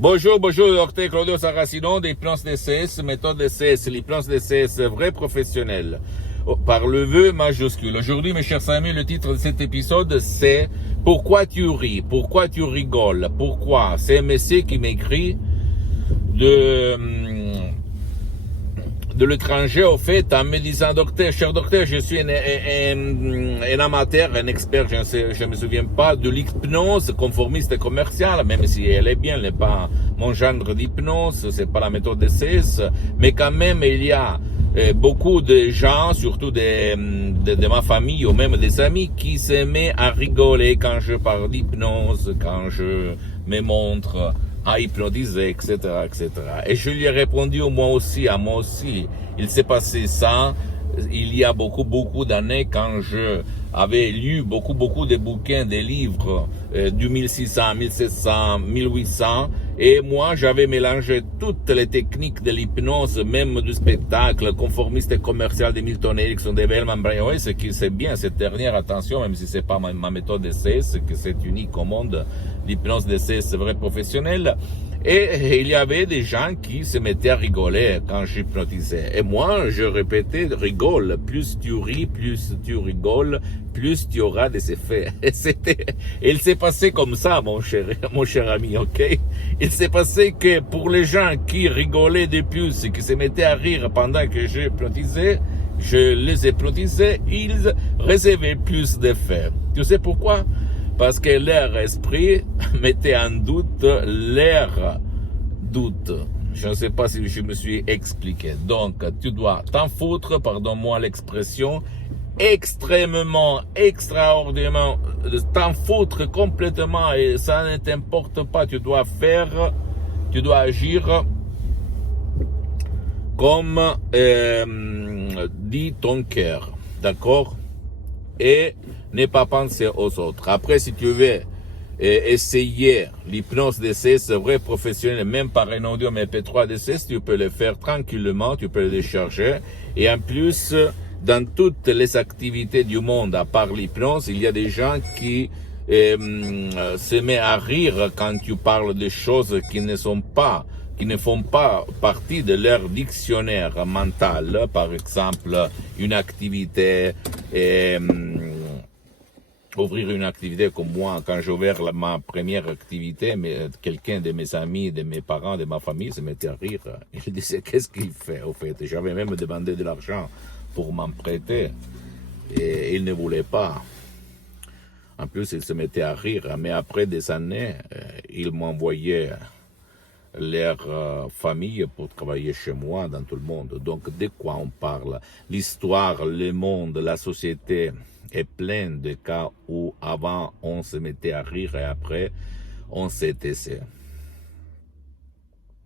Bonjour, docteur Claudio Saracino d'Hypnose DCS, méthode DCS, l'hypnose DCS vrai professionnel, par le vœu majuscule. Aujourd'hui, mes chers amis, le titre de cet épisode, c'est « Pourquoi tu ris? Pourquoi tu rigoles? Pourquoi ?» C'est un monsieur qui m'écrit de l'étranger, au fait, en me disant, cher docteur, je suis un amateur, un expert, je me souviens pas, de l'hypnose conformiste et commerciale, même si elle est bien, elle n'est pas mon genre d'hypnose, c'est pas la méthode DCS, mais quand même, il y a beaucoup de gens, surtout de ma famille ou même des amis, qui se mettent à rigoler quand je parle d'hypnose, quand je me montre à hypnotiser, etc., etc. Et je lui ai répondu à moi aussi. Il s'est passé ça il y a beaucoup d'années quand je avais lu beaucoup de bouquins, des livres du 1600, 1700, 1800, et moi j'avais mélangé toutes les techniques de l'hypnose, même du spectacle, conformiste et commercial de Milton Erickson, de Bellman Brainwave, ce qui c'est bien, cette dernière, attention, même si c'est pas ma méthode DCS, que c'est unique au monde, l'hypnose DCS vrai professionnel. Et il y avait des gens qui se mettaient à rigoler quand j'hypnotisais. Et moi, je répétais, rigole. Plus tu ris, plus tu rigoles, plus tu auras des effets. Et il s'est passé comme ça, mon cher ami, ok? Il s'est passé que pour les gens qui rigolaient de plus, qui se mettaient à rire pendant que j'hypnotisais, je les hypnotisais, ils recevaient plus d'effets. Tu sais pourquoi? Parce que leur esprit mettait en doute leur doute. Je ne sais pas si je me suis expliqué. Donc, tu dois t'en foutre, pardonne-moi l'expression, extrêmement, extraordinairement, t'en foutre complètement et ça ne t'importe pas. Tu dois agir comme dit ton cœur. D'accord? Et ne pas penser aux autres. Après, si tu veux essayer l'hypnose DCS vrai professionnel, même par un audio MP3 DCS, tu peux le faire tranquillement, tu peux le décharger. Et en plus, dans toutes les activités du monde, à part l'hypnose, il y a des gens qui se mettent à rire quand tu parles de choses qui ne font pas partie de leur dictionnaire mental. Par exemple, une activité, ouvrir une activité comme moi, quand j'ai ouvert ma première activité, quelqu'un de mes amis, de mes parents, de ma famille se mettait à rire. Il disait, qu'est-ce qu'il fait, au fait? J'avais même demandé de l'argent pour m'en prêter. Et il ne voulait pas. En plus, il se mettait à rire. Mais après des années, il m'envoyait leur famille pour travailler chez moi dans tout le monde. Donc, de quoi on parle? L'histoire, le monde, la société est pleine de cas où avant on se mettait à rire et après on s'est taisé.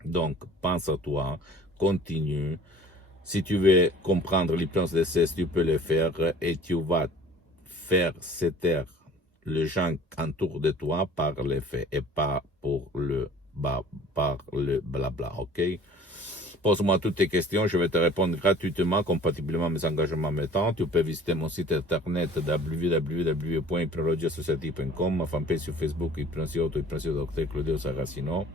Donc, pense à toi, continue. Si tu veux comprendre l'hypnose DCS, tu peux le faire et tu vas faire se taire les gens autour de toi par les faits et pas par le blabla, ok? Pose-moi toutes tes questions, je vais te répondre gratuitement, compatiblement à mes engagements mettants. Tu peux visiter mon site internet www.hypnologiassociative.com, ma fanpage sur Facebook, Hypnosio Dr Claudio Saracino.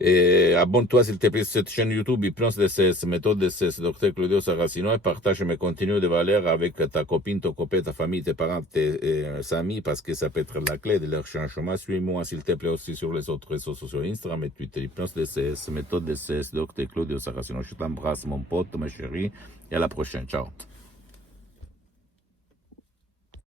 Et abonne-toi s'il te plaît sur cette chaîne YouTube Hypnose DCS, méthode DCS, Dr Claudio Saracino, et partage mes contenus de valeur avec ta copine, ton copain, ta famille, tes parents, tes amis, parce que ça peut être la clé de leur changement. Suis-moi s'il te plaît aussi sur les autres réseaux sociaux, Instagram et Twitter, Hypnose DCS, méthode DCS, Dr Claudio Saracino. Je t'embrasse mon pote, ma chérie, et à la prochaine. Ciao.